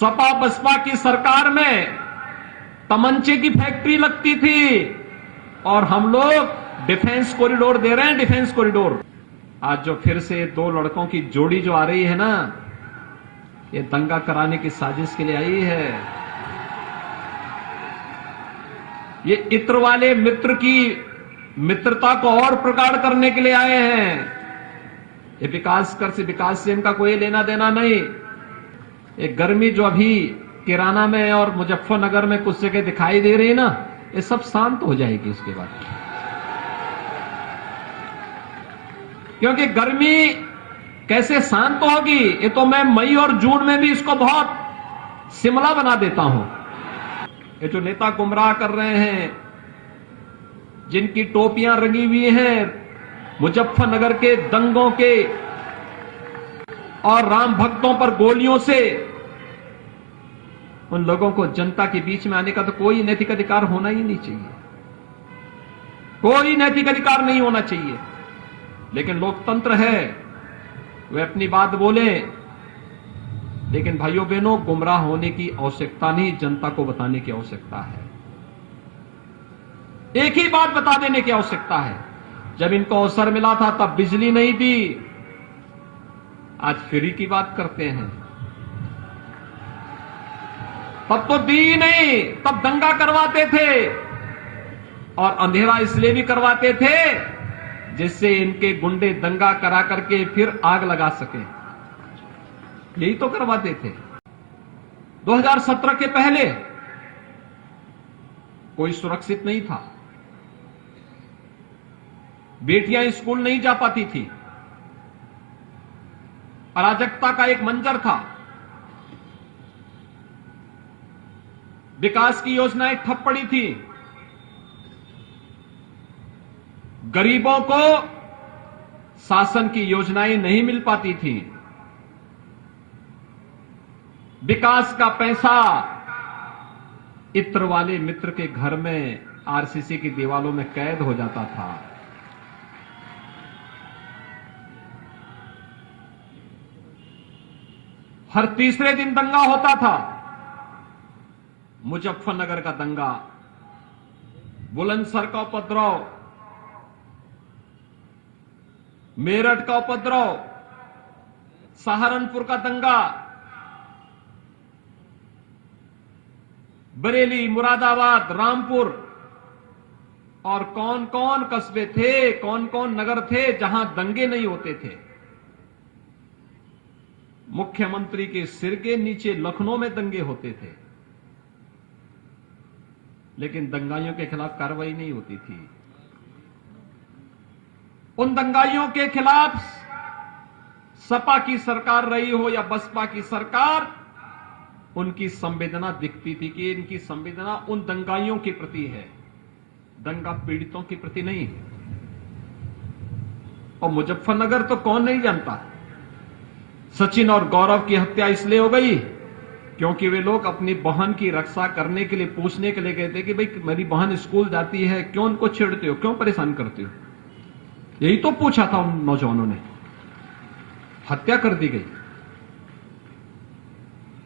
सपा बसपा की सरकार में तमंचे की फैक्ट्री लगती थी और हम लोग डिफेंस कॉरिडोर दे रहे हैं, डिफेंस कॉरिडोर। आज जो फिर से दो लड़कों की जोड़ी जो आ रही है ना, ये दंगा कराने की साजिश के लिए आई है। ये इत्र वाले मित्र की मित्रता को और प्रगाढ़ करने के लिए आए हैं। ये विकास से इनका कोई लेना देना नहीं। ये गर्मी जो अभी किराना में और मुजफ्फरनगर में कुछ जगह दिखाई दे रही है ना, ये सब शांत हो जाएगी इसके बाद। क्योंकि गर्मी कैसे शांत होगी, ये तो मैं मई और जून में भी इसको बहुत शिमला बना देता हूं। ये जो नेता गुमराह कर रहे हैं, जिनकी टोपियां रंगी हुई हैं मुजफ्फरनगर के दंगों के और राम भक्तों पर गोलियों से, उन लोगों को जनता के बीच में आने का तो कोई नैतिक अधिकार होना ही नहीं चाहिए। कोई नैतिक अधिकार नहीं होना चाहिए। लेकिन लोकतंत्र है, वे अपनी बात बोले। लेकिन भाइयों बहनों, गुमराह होने की आवश्यकता नहीं, जनता को बताने की आवश्यकता है। एक ही बात बता देने की आवश्यकता है। जब इनको अवसर मिला था तब बिजली नहीं दी, आज फ्री की बात करते हैं। तब तो दी नहीं, तब दंगा करवाते थे और अंधेरा इसलिए भी करवाते थे जिससे इनके गुंडे दंगा करा करके फिर आग लगा सके। यही तो करवाते थे। 2017 के पहले कोई सुरक्षित नहीं था। बेटियां स्कूल नहीं जा पाती थी। अराजकता का एक मंजर था। विकास की योजनाएं ठप पड़ी थी। गरीबों को शासन की योजनाएं नहीं मिल पाती थी। विकास का पैसा इत्र वाले मित्र के घर में आरसीसी की दीवालों में कैद हो जाता था। हर तीसरे दिन दंगा होता था। मुजफ्फरनगर का दंगा, बुलंदशहर का उपद्रव, मेरठ का उपद्रव, सहारनपुर का दंगा, बरेली, मुरादाबाद, रामपुर और कौन कौन कस्बे थे, कौन कौन नगर थे जहां दंगे नहीं होते थे। मुख्यमंत्री के सिर के नीचे लखनऊ में दंगे होते थे, लेकिन दंगाइयों के खिलाफ कार्रवाई नहीं होती थी। उन दंगाइयों के खिलाफ सपा की सरकार रही हो या बसपा की सरकार, उनकी संवेदना दिखती थी कि इनकी संवेदना उन दंगाइयों के प्रति है, दंगा पीड़ितों के प्रति नहीं। और मुजफ्फरनगर तो कौन नहीं जानता। सचिन और गौरव की हत्या इसलिए हो गई क्योंकि वे लोग अपनी बहन की रक्षा करने के लिए पूछने के लिए गए थे कि भाई मेरी बहन स्कूल जाती है, क्यों उनको छेड़ते हो, क्यों परेशान करते हो। यही तो पूछा था उन नौजवानों ने। हत्या कर दी गई।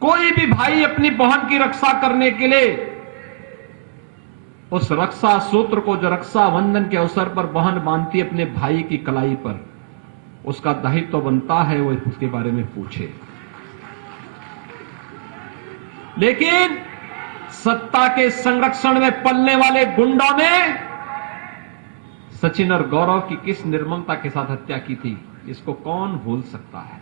कोई भी भाई अपनी बहन की रक्षा करने के लिए उस रक्षा सूत्र को, जो रक्षा बंधन के अवसर पर बहन बांधती अपने भाई की कलाई पर, उसका दायित्व तो बनता है वो उसके बारे में पूछे। लेकिन सत्ता के संरक्षण में पलने वाले गुंडों ने सचिन और गौरव की किस निर्ममता के साथ हत्या की थी, इसको कौन भूल सकता है।